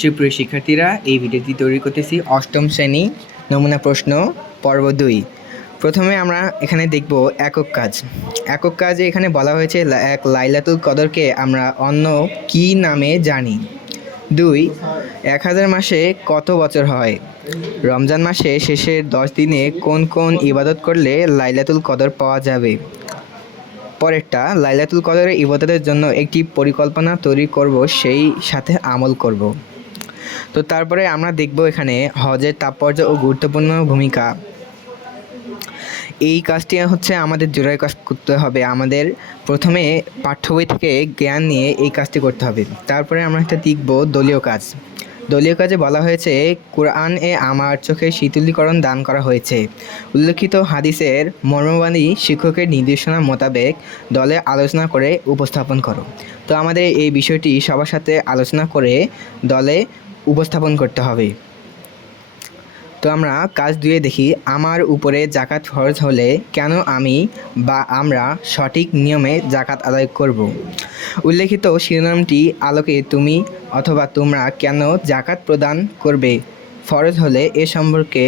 সুপ্রিয় শিক্ষার্থীরা, এই ভিডিওটি তৈরি করতেছি অষ্টম শ্রেণী নমুনা প্রশ্ন পর্ব 2। প্রথমে আমরা এখানে দেখব একক কাজ। একক কাজে এখানে বলা হয়েছে এক লাইলাতুল কদরকে আমরা অন্য কি নামে জানি। 2, 1000 মাসে কত বছর হয়? রমজান মাসে শেষের 10 দিনে কোন কোন ইবাদত করলে লাইলাতুল কদর পাওয়া যাবে? পরেরটা, লাইলাতুল কদরের ইবাদতের জন্য একটি পরিকল্পনা তৈরি করব, সেই সাথে আমল করব। তো তারপরে আমরা দেখব এখানে হজের তাৎপর্য ও গুরুত্বপূর্ণ ভূমিকা। এই কাজটি হচ্ছে আমাদের জোড়ায় কাজ করতে হবে। আমাদের প্রথমে পাঠ্য বই থেকে জ্ঞান নিয়ে এই কাজটি করতে হবে। তারপরে আমরা একটা দেখব দলীয় কাজ। দলীয় কাজে বলা হয়েছে কুরআন এ আমার চোখে শীতলীকরণ দান করা হয়েছে। উল্লেখিত হাদিসের মর্মবাণী শিক্ষকের নির্দেশনা মোতাবেক দলে আলোচনা করে উপস্থাপন করো। তো আমাদের এই বিষয়টি সবার সাথে আলোচনা করে দলে উপস্থাপন করতে হবে। তো আমরা কাজ 2 দেখি। আমার উপরে জাকাত ফরজ হলে কেন আমি বা আমরা সঠিক নিয়মে জাকাত আদায় করব? উল্লেখিত শিরোনামটি আলোকে তুমি অথবা তোমরা কেন জাকাত প্রদান করবে ফরজ হলে এ সম্পর্কে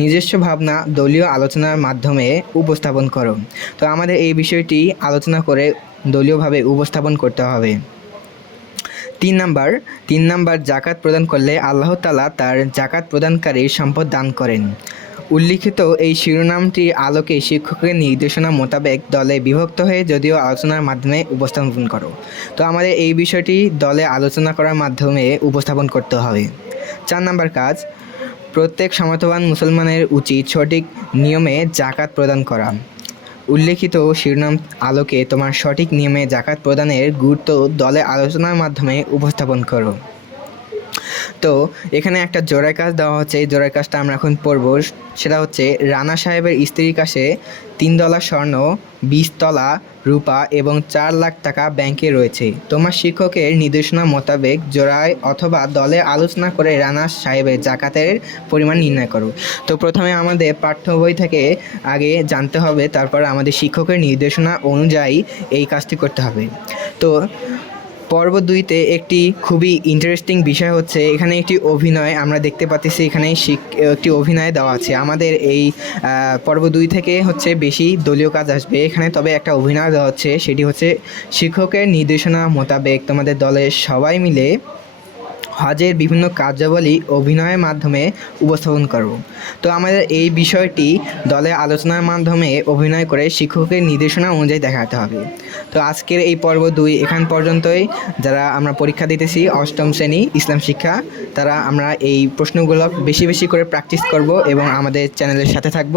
নিজস্ব ভাবনা দলীয় আলোচনার মাধ্যমে উপস্থাপন করো। তো আমাদের এই বিষয়টি আলোচনা করে দলীয়ভাবে উপস্থাপন করতে হবে। 3 নাম্বার জাকাত প্রদান করলে আল্লাহ তাআলা তার জাকাত প্রদানকারীর সম্পদ দান করেন। উল্লিখিত এই শিরোনামটি আলোকে শিক্ষকের নির্দেশনা মোতাবেক দলে বিভক্ত হয়ে যদিও আলোচনার মাধ্যমে উপস্থাপন করো। তো আমাদের এই বিষয়টি দলে আলোচনা করার মাধ্যমে উপস্থাপন করতে হবে। 4 নাম্বার কাজ, প্রত্যেক সামর্থ্যবান মুসলমানের উচিত সঠিক নিয়মে জাকাত প্রদান করা। উল্লেখিত শিরোনাম আলোকে তোমার সঠিক নিয়মে জাকাত প্রদানের গুরুত্ব দলে আলোচনার মাধ্যমে উপস্থাপন করো। তো এখানে একটা জোড়ার কাজ দেওয়া হচ্ছে। এই জোড়ার কাজটা আমরা এখন পড়ব। সেটা হচ্ছে রানা সাহেবের স্ত্রীর কাছে 3 ডলার স্বর্ণ, 20 তলা রূপা এবং 4 লাখ টাকা ব্যাংকে রয়েছে। তোমার শিক্ষকের নির্দেশনা মোতাবেক জোড়ায় অথবা দলে আলোচনা করে রানা সাহেবের জাকাতের পরিমাণ নির্ণয় করো। তো প্রথমে আমাদের পাঠ্য বই থেকে আগে জানতে হবে, তারপর আমাদের শিক্ষকের নির্দেশনা অনুযায়ী এই কাজটি করতে হবে। তো পর্ব 2তে একটি খুবই ইন্টারেস্টিং বিষয় হচ্ছে এখানে একটি অভিনয় আমরা দেখতে পাচ্ছি। এখানে একটি অভিনয় দেওয়া আছে। আমাদের এই পর্ব 2 থেকে হচ্ছে বেশি দলীয় কাজ আসবে এখানে, তবে একটা অভিনয় দেওয়া হচ্ছে। সেটি হচ্ছে শিক্ষকের নির্দেশনা মোতাবেক তোমাদের দলের সবাই মিলে হজের বিভিন্ন কার্যাবলী অভিনয়ের মাধ্যমে উপস্থাপন করব। তো আমাদের এই বিষয়টি দলে আলোচনার মাধ্যমে অভিনয় করে শিক্ষকের নির্দেশনা অনুযায়ী দেখাতে হবে। তো আজকের এই পর্ব 2 এখান পর্যন্তই। যারা আমরা পরীক্ষা দিতেছি অষ্টম শ্রেণী ইসলাম শিক্ষা, তারা আমরা এই প্রশ্নগুলো বেশি বেশি করে প্র্যাকটিস করব এবং আমাদের চ্যানেলের সাথে থাকব।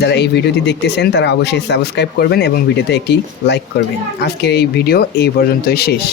যারা এই ভিডিওটি দেখতেছেন তারা অবশ্যই সাবস্ক্রাইব করবেন এবং ভিডিওতে একটি লাইক করবেন। আজকের এই ভিডিও এই পর্যন্তই শেষ।